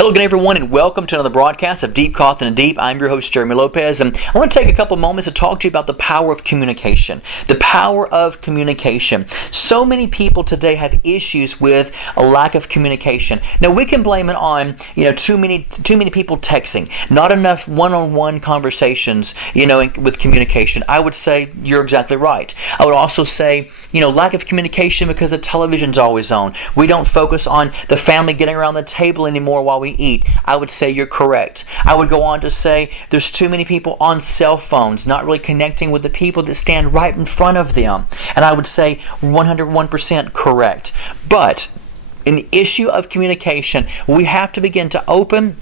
Hello again, everyone, and welcome to another broadcast of Deep Caught in the Deep. I'm your host, Jeremy Lopez, and I want to take a couple moments to talk to you about the power of communication. The power of communication. So many people today have issues with a lack of communication. Now, we can blame it on, too many people texting, not enough one-on-one conversations, with communication. I would say you're exactly right. I would also say, lack of communication because the television's always on. We don't focus on the family getting around the table anymore while we eat. I would say you're correct. I would go on to say there's too many people on cell phones, not really connecting with the people that stand right in front of them. And I would say 101% correct. But in the issue of communication, we have to begin to open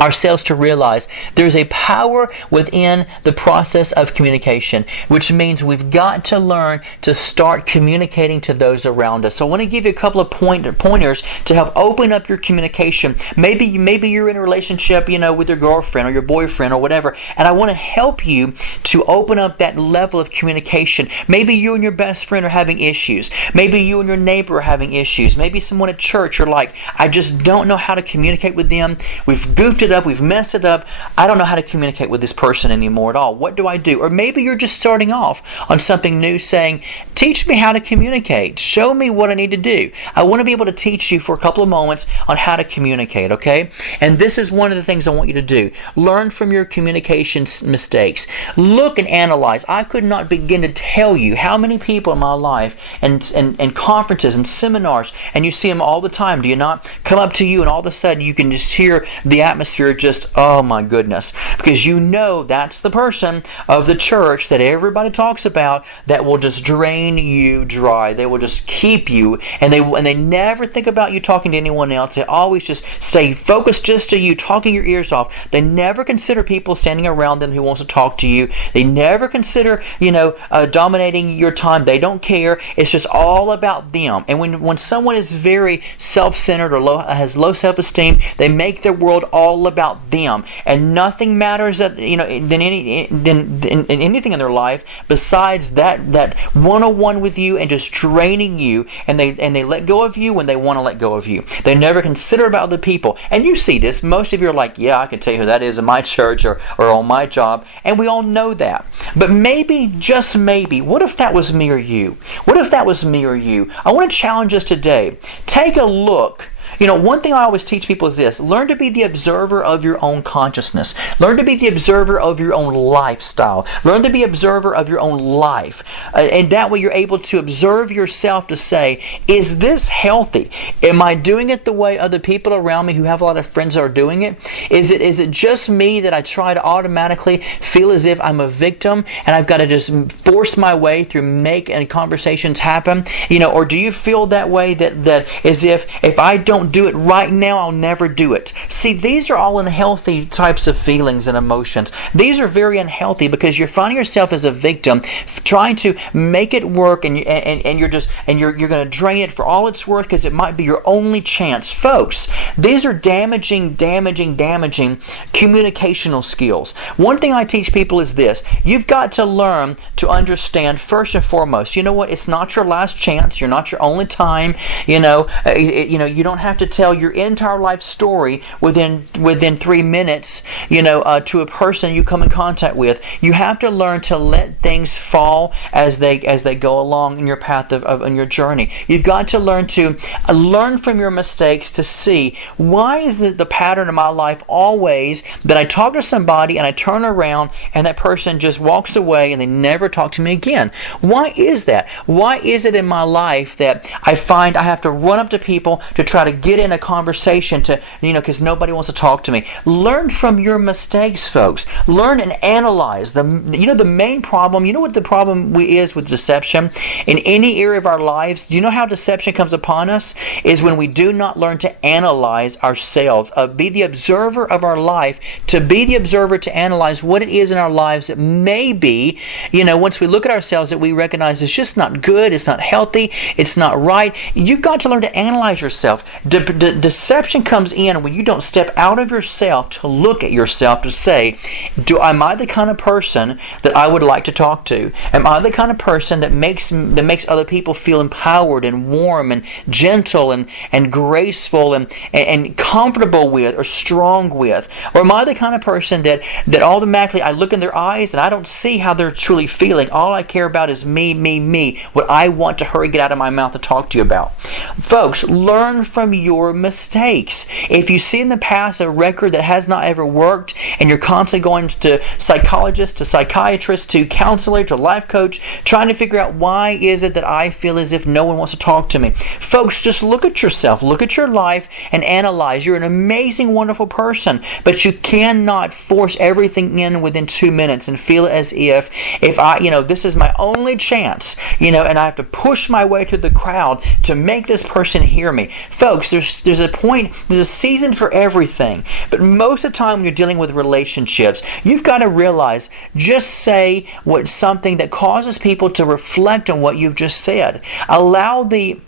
ourselves to realize there's a power within the process of communication, which means we've got to learn to start communicating to those around us. So I want to give you a couple of pointers to help open up your communication. Maybe you're in a relationship, with your girlfriend or your boyfriend or whatever, and I want to help you to open up that level of communication. Maybe you and your best friend are having issues. Maybe you and your neighbor are having issues. Maybe someone at church, you're like, I just don't know how to communicate with them. We've goofed it up, we've messed it up. I don't know how to communicate with this person anymore at all. What do I do? Or maybe you're just starting off on something new, saying, teach me how to communicate. Show me what I need to do. I want to be able to teach you for a couple of moments on how to communicate, okay? And this is one of the things I want you to do. Learn from your communication mistakes. Look and analyze. I could not begin to tell you how many people in my life and conferences and seminars, and you see them all the time, do you not? Come up to you and all of a sudden you can just hear the atmosphere just, oh my goodness, because that's the person of the church that everybody talks about that will just drain you dry. They will just keep you, and they never think about you talking to anyone else. They always just stay focused just to you, talking your ears off. They never consider people standing around them who wants to talk to you. They never consider dominating your time. They don't care. It's just all about them. And when someone is very self-centered or has low self-esteem, they make their world all about them, and nothing matters than anything in their life besides that one-on-one with you and just draining you. And they let go of you when they want to let go of you. They never consider about other people. And you see this. Most of you are like, yeah, I can tell you who that is in my church or on my job, and we all know that. But maybe, just maybe, what if that was me or you? What if that was me or you? I want to challenge us today. Take a look. One thing I always teach people is this. Learn to be the observer of your own consciousness. Learn to be the observer of your own lifestyle. Learn to be observer of your own life. And that way you're able to observe yourself to say, is this healthy? Am I doing it the way other people around me who have a lot of friends are doing it? Is it just me that I try to automatically feel as if I'm a victim and I've got to just force my way through and conversations happen? Or do you feel that way that as if I don't do it right now, I'll never do it? See, these are all unhealthy types of feelings and emotions. These are very unhealthy because you're finding yourself as a victim, trying to make it work, and you're going to drain it for all it's worth because it might be your only chance. Folks, these are damaging communicational skills. One thing I teach people is this. You've got to learn to understand first and foremost, you know what? It's not your last chance. You're not your only time. You don't have to tell your entire life story within 3 minutes, to a person you come in contact with. You have to learn to let things fall as they go along in your path in your journey. You've got to learn from your mistakes to see, why is the pattern of my life always that I talk to somebody and I turn around and that person just walks away and they never talk to me again? Why is that? Why is it in my life that I find I have to run up to people to try to get in a conversation because nobody wants to talk to me? Learn from your mistakes, folks. Learn and analyze. The main problem, what the problem is with deception in any area of our lives? Do you know how deception comes upon us? Is when we do not learn to analyze ourselves, be the observer of our life, to be the observer to analyze what it is in our lives that maybe, once we look at ourselves, that we recognize it's just not good, it's not healthy, it's not right. You've got to learn to analyze yourself. Deception comes in when you don't step out of yourself to look at yourself to say, am I the kind of person that I would like to talk to? Am I the kind of person that makes other people feel empowered and warm and gentle and graceful and comfortable with or strong with? Or am I the kind of person that automatically I look in their eyes and I don't see how they're truly feeling? All I care about is me, what I want to hurry get out of my mouth to talk to you about. Folks, learn from your mistakes. If you see in the past a record that has not ever worked and you're constantly going to psychologists, to psychiatrists, to counselor, to life coach, trying to figure out why is it that I feel as if no one wants to talk to me. Folks, just look at yourself, look at your life and analyze. You're an amazing, wonderful person, but you cannot force everything in within 2 minutes and feel as if this is my only chance, and I have to push my way through the crowd to make this person hear me. Folks, there's a point, there's a season for everything. But most of the time when you're dealing with relationships, you've got to realize, just say something that causes people to reflect on what you've just said. Allow the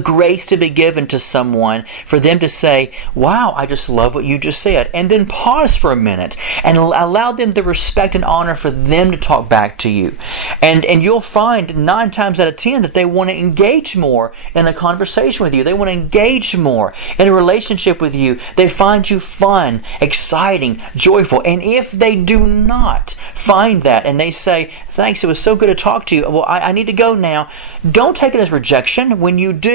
grace to be given to someone for them to say, wow, I just love what you just said. And then pause for a minute and allow them the respect and honor for them to talk back to you. And you'll find 9 times out of 10 that they want to engage more in a conversation with you. They want to engage more in a relationship with you. They find you fun, exciting, joyful. And if they do not find that and they say, thanks, it was so good to talk to you. Well, I need to go now. Don't take it as rejection. When you do,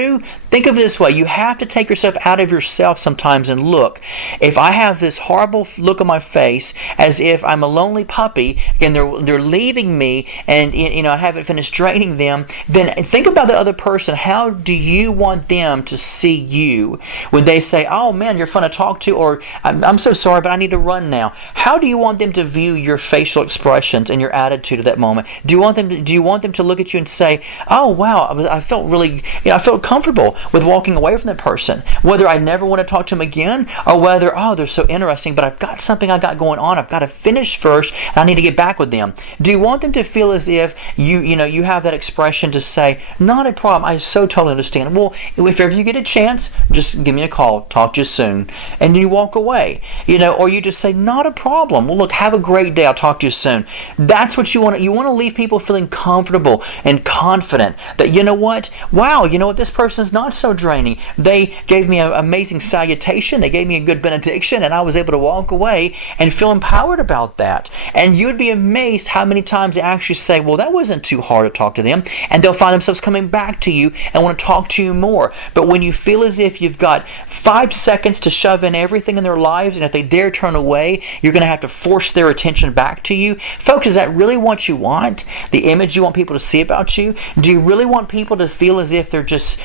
think of it this way. You have to take yourself out of yourself sometimes and look. If I have this horrible look on my face as if I'm a lonely puppy and they're leaving me and I haven't finished draining them, then think about the other person. How do you want them to see you? Would they say, oh man, you're fun to talk to, or I'm so sorry, but I need to run now? How do you want them to view your facial expressions and your attitude at that moment? Do you want them to look at you and say, oh wow, I felt really, I felt comfortable with walking away from that person, whether I never want to talk to them again or whether, oh, they're so interesting, but I've got something I got going on, I've got to finish first and I need to get back with them? Do you want them to feel as if you have that expression to say, not a problem, I so totally understand, well, if ever you get a chance, just give me a call, talk to you soon, and you walk away, or you just say, not a problem, well look, have a great day, I'll talk to you soon. That's what you want to leave people feeling comfortable and confident that, wow, this person's not so draining. They gave me an amazing salutation. They gave me a good benediction, and I was able to walk away and feel empowered about that. And you'd be amazed how many times they actually say, well, that wasn't too hard to talk to them. And they'll find themselves coming back to you and want to talk to you more. But when you feel as if you've got 5 seconds to shove in everything in their lives, and if they dare turn away, you're going to have to force their attention back to you. Folks, is that really what you want? The image you want people to see about you? Do you really want people to feel as if they're just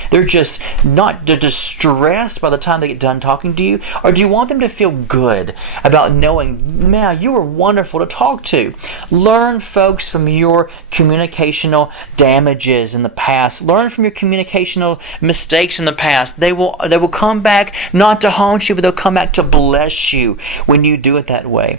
not distressed by the time they get done talking to you? Or do you want them to feel good about knowing, man, you were wonderful to talk to? Learn, folks, from your communicational damages in the past. Learn from your communicational mistakes in the past. They will come back not to haunt you, but they'll come back to bless you when you do it that way.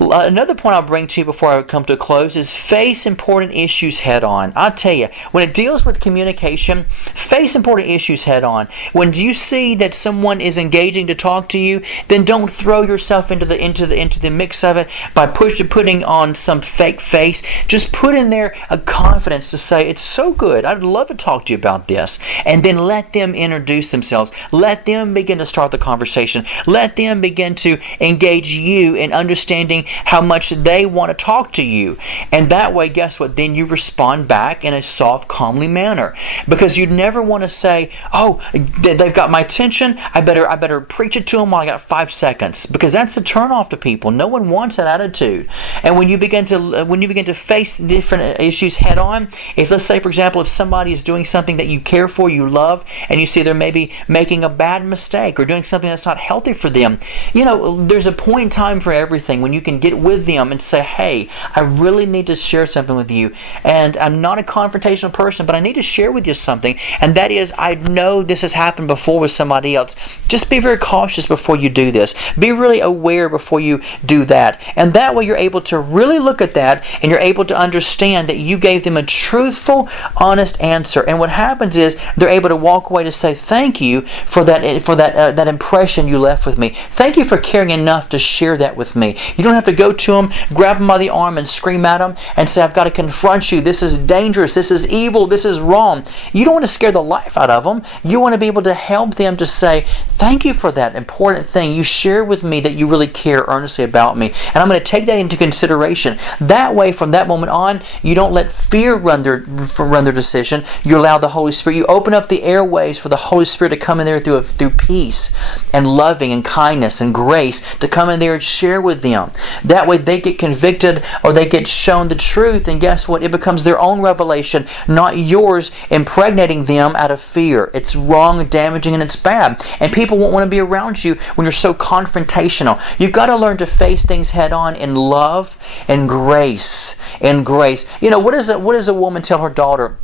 Another point I'll bring to you before I come to a close is face important issues head on. I'll tell you, when it deals with communication, face important issues head on. When you see that someone is engaging to talk to you, then don't throw yourself into the mix of it by putting on some fake face. Just put in there a confidence to say, it's so good, I'd love to talk to you about this. And then let them introduce themselves. Let them begin to start the conversation. Let them begin to engage you in understanding how much they want to talk to you. And that way, guess what? Then you respond back in a soft, calmly manner. Because you'd never want to say, oh, they've got my attention, I better preach it to them while I got 5 seconds. Because that's a turn off to people. No one wants that attitude. And when you begin to face different issues head on, if, let's say, for example, if somebody is doing something that you care for, you love, and you see they're maybe making a bad mistake or doing something that's not healthy for them, there's a point in time for everything when you can and get with them and say, hey, I really need to share something with you. And I'm not a confrontational person, but I need to share with you something. And that is, I know this has happened before with somebody else. Just be very cautious before you do this. Be really aware before you do that. And that way you're able to really look at that, and you're able to understand that you gave them a truthful, honest answer. And what happens is they're able to walk away to say, thank you for that impression you left with me. Thank you for caring enough to share that with me. You don't have to go to them, grab them by the arm and scream at them and say, I've got to confront you. This is dangerous. This is evil. This is wrong. You don't want to scare the life out of them. You want to be able to help them to say, thank you for that important thing you share with me, that you really care earnestly about me. And I'm going to take that into consideration. That way, from that moment on, you don't let fear run their decision. You allow the Holy Spirit. You open up the airways for the Holy Spirit to come in there through peace and loving and kindness and grace, to come in there and share with them. That way they get convicted, or they get shown the truth, and guess what? It becomes their own revelation, not yours impregnating them out of fear. It's wrong, damaging, and it's bad. And people won't want to be around you when you're so confrontational. You've got to learn to face things head on in love and grace. You know, what does a woman tell her daughter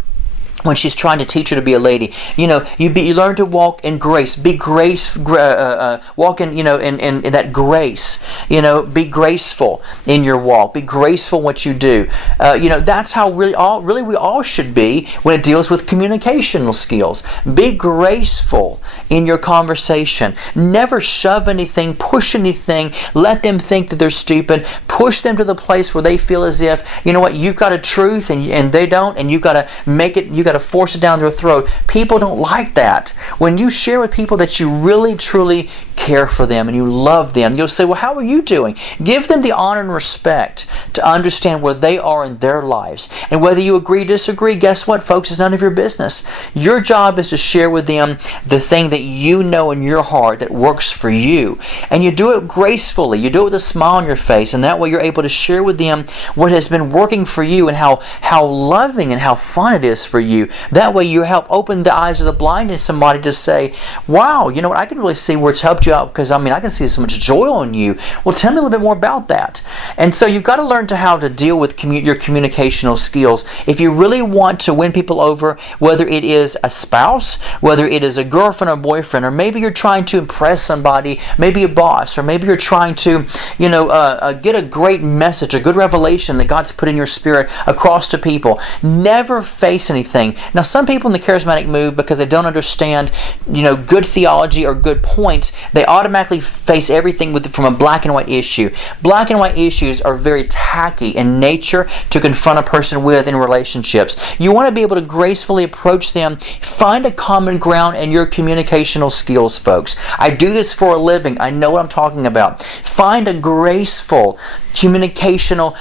when she's trying to teach her to be a lady? You know, you learn to walk in grace. Be walk in, in that grace. You know, be graceful in your walk. Be graceful in what you do. That's how we all should be when it deals with communicational skills. Be graceful in your conversation. Never shove anything, push anything. Let them think that they're stupid. Push them to the place where they feel as if, you know what, you've got a truth and they don't, and you've got to make it. You got to force it down their throat. People don't like that. When you share with people that you really truly care for them and you love them, you'll say, well, how are you doing? Give them the honor and respect to understand where they are in their lives. And whether you agree or disagree, guess what, folks? It's none of your business. Your job is to share with them the thing that you know in your heart that works for you. And you do it gracefully. You do it with a smile on your face. And that way you're able to share with them what has been working for you and how loving and how fun it is for you. That way you help open the eyes of the blind in somebody to say, wow, you know what, I can really see where it's helped you out, because I can see so much joy in you. Well, tell me a little bit more about that. And so you've got to learn how to deal with your communicational skills. If you really want to win people over, whether it is a spouse, whether it is a girlfriend or boyfriend, or maybe you're trying to impress somebody, maybe a boss, or maybe you're trying to, get a great message, a good revelation that God's put in your spirit across to people. Never face anything. Now, some people in the charismatic move, because they don't understand, good theology or good points, they automatically face everything from a black and white issue. Black and white issues are very tacky in nature to confront a person with in relationships. You want to be able to gracefully approach them. Find a common ground in your communicational skills, folks. I do this for a living. I know what I'm talking about. Find a graceful communicational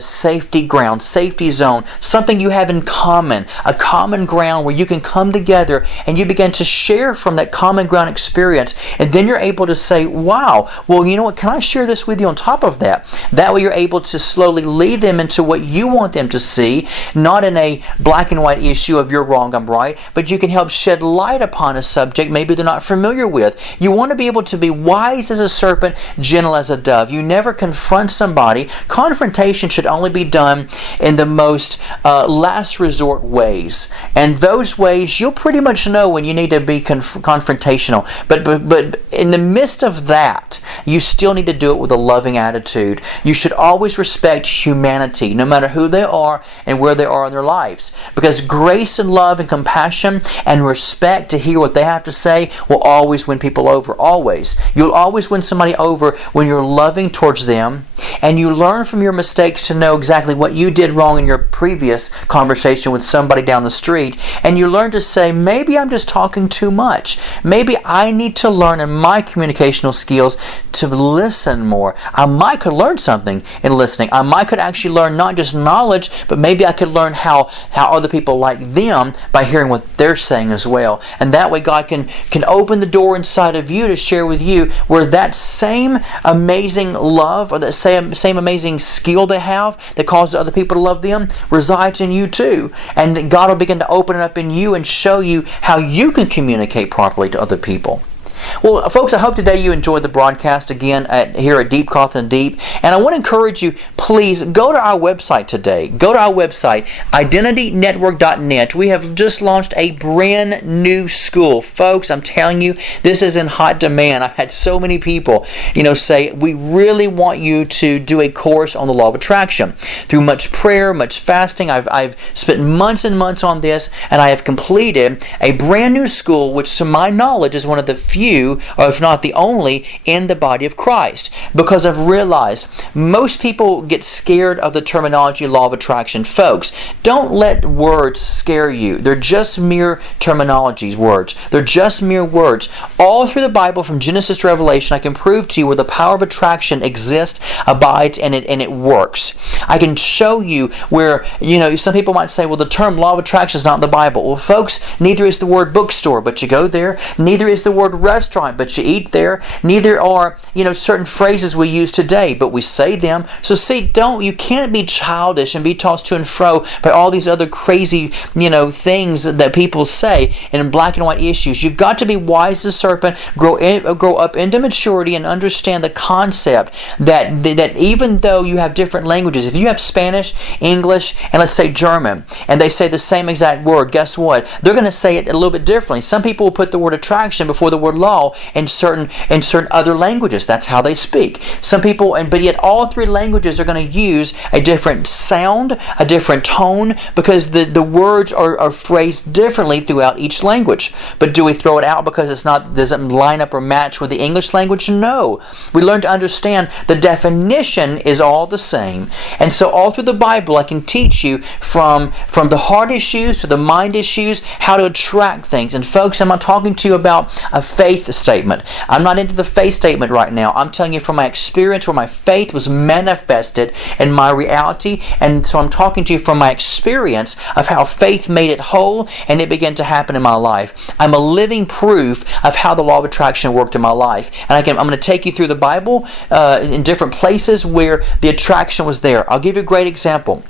safety ground, safety zone, something you have in common, a common ground where you can come together and you begin to share from that common ground experience. And then you're able to say, wow, well, you know what, can I share this with you on top of that? That way you're able to slowly lead them into what you want them to see, not in a black and white issue of you're wrong, I'm right, but you can help shed light upon a subject maybe they're not familiar with. You want to be able to be wise as a serpent, gentle as a dove. You never confront somebody. Confrontation should only be done in the most last resort ways. And those ways, you'll pretty much know when you need to be confrontational. But in the midst of that, you still need to do it with a loving attitude. You should always respect humanity, no matter who they are and where they are in their lives. Because grace and love and compassion and respect to hear what they have to say will always win people over. Always. You'll always win somebody over when you're loving towards them and you learn from your mistakes to know exactly what you did wrong in your previous conversation with somebody down the street, and you learn to say, maybe I'm just talking too much. Maybe I need to learn in my communicational skills to listen more. I could learn something in listening. I could actually learn not just knowledge, but maybe I could learn how other people like them by hearing what they're saying as well. And that way God can open the door inside of you to share with you where that same amazing love or that same amazing skill they have that causes other people to love them resides in you too. And God will begin to open it up in you and show you how you can communicate properly to other people. Well, folks, I hope today you enjoyed the broadcast again here at Deep Coffin and Deep. And I want to encourage you, please go to our website today. Go to our website, identitynetwork.net. We have just launched a brand new school. Folks, I'm telling you, this is in hot demand. I've had so many people, say, we really want you to do a course on the law of attraction. Through much prayer, much fasting, I've spent months and months on this, and I have completed a brand new school, which to my knowledge is one of the few, or if not the only, in the body of Christ. Because I've realized most people get scared of the terminology law of attraction. Folks, don't let words scare you. They're just mere terminologies, words. They're just mere words. All through the Bible, from Genesis to Revelation, I can prove to you where the power of attraction exists, abides, and it works. I can show you where, some people might say, well, the term law of attraction is not in the Bible. Well, folks, neither is the word bookstore, but you go there. Neither is the word restaurant, but you eat there. Neither are, certain phrases we use today, but we say them. So see, you can't be childish and be tossed to and fro by all these other crazy, things that people say in black and white issues. You've got to be wise as a serpent, grow up into maturity, and understand the concept that even though you have different languages, if you have Spanish, English, and let's say German, and they say the same exact word, guess what? They're going to say it a little bit differently. Some people will put the word attraction before the word law in certain other languages. That's how they speak. Some people, but yet all three languages are going to use a different sound, a different tone, because the words are phrased differently throughout each language. But do we throw it out because doesn't line up or match with the English language? No. We learn to understand the definition is all the same. And so all through the Bible, I can teach you from the heart issues to the mind issues, how to attract things. And folks, I'm not talking to you about a faith statement. I'm not into the faith statement right now. I'm telling you from my experience where my faith was manifested in my reality. And so I'm talking to you from my experience of how faith made it whole and it began to happen in my life. I'm a living proof of how the law of attraction worked in my life. And I'm going to take you through the Bible in different places where the attraction was there. I'll give you a great example.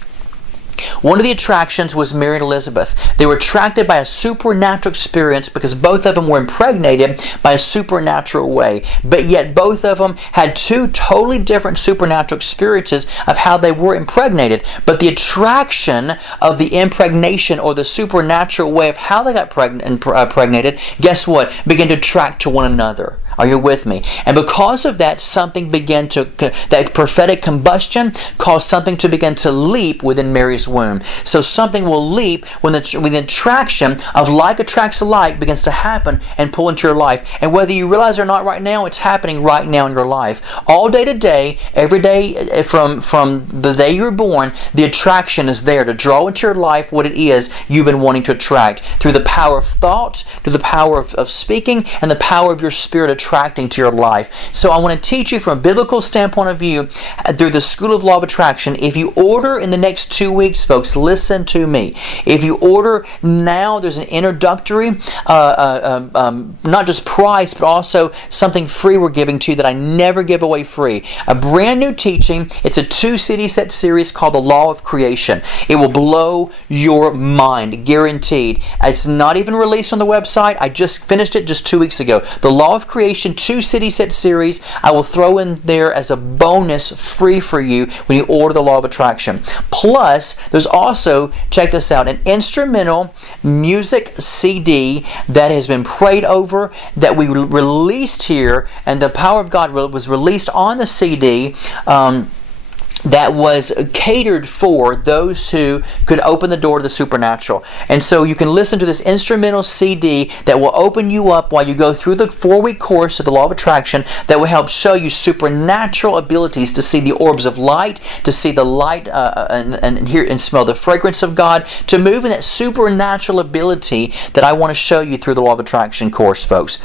One of the attractions was Mary and Elizabeth. They were attracted by a supernatural experience because both of them were impregnated by a supernatural way. But yet both of them had two totally different supernatural experiences of how they were impregnated. But the attraction of the impregnation or the supernatural way of how they got impregnated, guess what? Began to attract to one another. Are you with me? And because of that, that prophetic combustion caused something to begin to leap within Mary's womb. So something will leap when the attraction of like attracts like begins to happen and pull into your life. And whether you realize it or not right now, it's happening right now in your life. All day to day, every day from the day you were born, the attraction is there to draw into your life what it is you've been wanting to attract through the power of thought, through the power of speaking, and the power of your spirit attracting to your life. So I want to teach you from a biblical standpoint of view through the School of Law of Attraction. If you order in the next 2 weeks, folks, listen to me. If you order now, there's an introductory, not just price, but also something free we're giving to you that I never give away free. A brand new teaching. It's a 2-CD set series called The Law of Creation. It will blow your mind, guaranteed. It's not even released on the website. I just finished it just 2 weeks ago. The Law of Creation 2-CD set series, I will throw in there as a bonus free for you when you order the Law of Attraction. Plus, there's also, check this out, an instrumental music CD that has been prayed over, that we released here, and the power of God was released on the CD. That was catered for those who could open the door to the supernatural. And so you can listen to this instrumental CD that will open you up while you go through the 4-week course of the Law of Attraction, that will help show you supernatural abilities to see the orbs of light, to see the light and hear and smell the fragrance of God, to move in that supernatural ability that I want to show you through the Law of Attraction course, folks.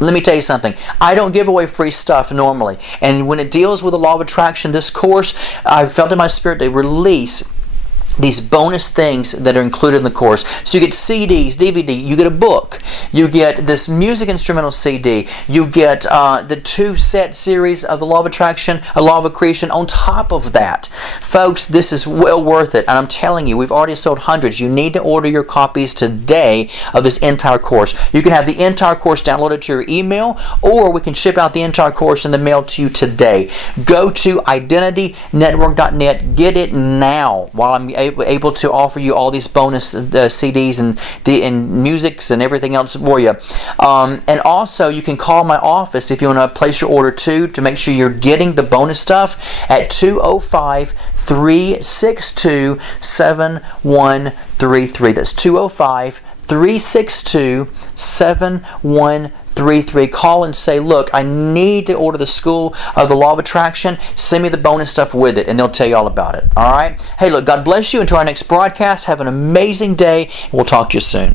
Let me tell you something. I don't give away free stuff normally. And when it deals with the law of attraction, this course, I felt in my spirit to release these bonus things that are included in the course. So you get CDs, DVD, you get a book, you get this music instrumental CD, you get the 2-set series of the Law of Attraction, a Law of Accretion on top of that. Folks, this is well worth it, and I'm telling you, we've already sold hundreds. You need to order your copies today of this entire course. You can have the entire course downloaded to your email, or we can ship out the entire course in the mail to you today. Go to IdentityNetwork.net, get it now while I'm able to offer you all these bonus CDs and musics and everything else for you. And also, you can call my office if you want to place your order too, to make sure you're getting the bonus stuff at 205-362-7133. That's 205-362-7133. Call and say, look, I need to order the School of the Law of Attraction. Send me the bonus stuff with it, and they'll tell you all about it. All right? Hey, look, God bless you. Until our next broadcast, have an amazing day, and we'll talk to you soon.